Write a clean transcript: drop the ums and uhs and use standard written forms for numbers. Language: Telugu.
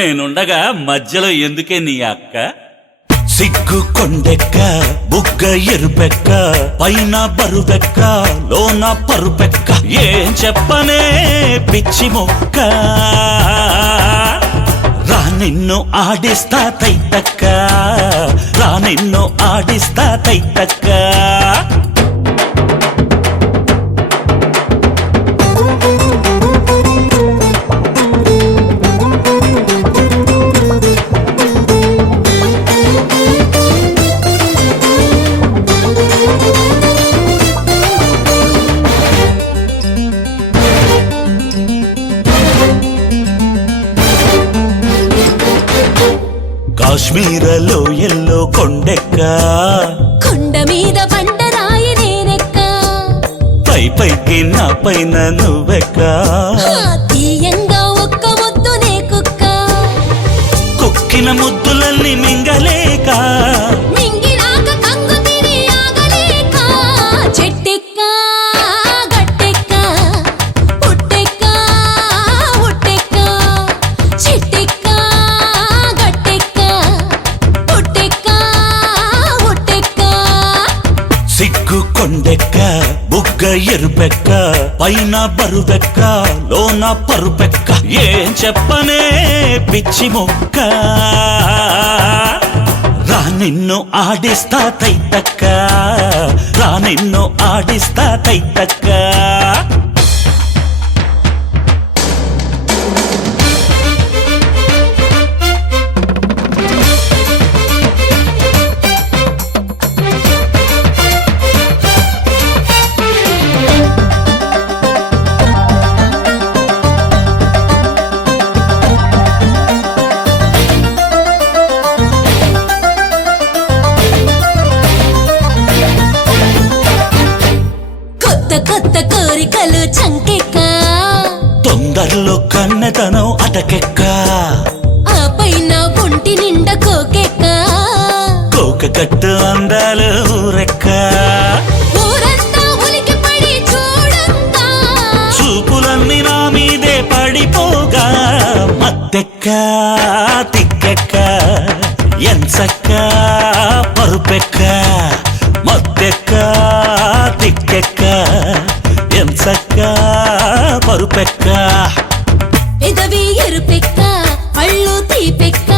నేనుండగా మధ్యలో ఎందుకే నీ అక్క? సిగ్గు కొండెక్క బుగ్గ ఎరుపెక్క పైన బరువెక్క లోన పరుపెక్క ఏం చెప్పనే పిచ్చి మొక్క రా నిన్ను ఆడిస్తా తైతక్క రా నిన్ను ఆడిస్తా తైతక్క కాశ్మీరలో ఎల్లో కొండెక్క కొండ మీద బండరాయి నేనెక్క పై పైకి నా పైన నువ్వెక్క తీయంగా ఒక్క ముద్దు నే కుక్క కుక్కిన ముద్దులన్నీ మింగలేక మింగినాక కంగు తిని ఆగలేక చెట్టెక్క గట్టెక్క పుట్టెక్క ఉట్టెక్క చెట్టెక్క గట్టెక్క పుట్టెక్క ఉట్టెక్క సిగ్గు కొండెక్క బుగ్గ ఎరుపెక్క పైన బరువెక్క లోన పరుపెక్క ఏం చెప్పనే పిచ్చి మొక్క రా నిన్ను ఆడిస్తా తైతక్క రా నిన్ను ఆడిస్తా తైతక్క కొత్త కొత్త కోరికలు చంకెక్క తొందరలో కన్నెతనం అటకెక్క ఆ పైన ఒంటి నిండా కోకెక్క కోక కట్టు అందాలు ఊరెక్క ఊరంతా ఉలికి పడి చూడంతా చూపులన్నీ నా మీదే పడిపోగా మత్తెక్క తిక్కెక్క ఎంచక్క పరుపెక్క మత్తెక్క తిక్కెక్క ఎంచక్క పరుపెక్క పెదవి ఎరుపెక్క పళ్ళు తీపెక్క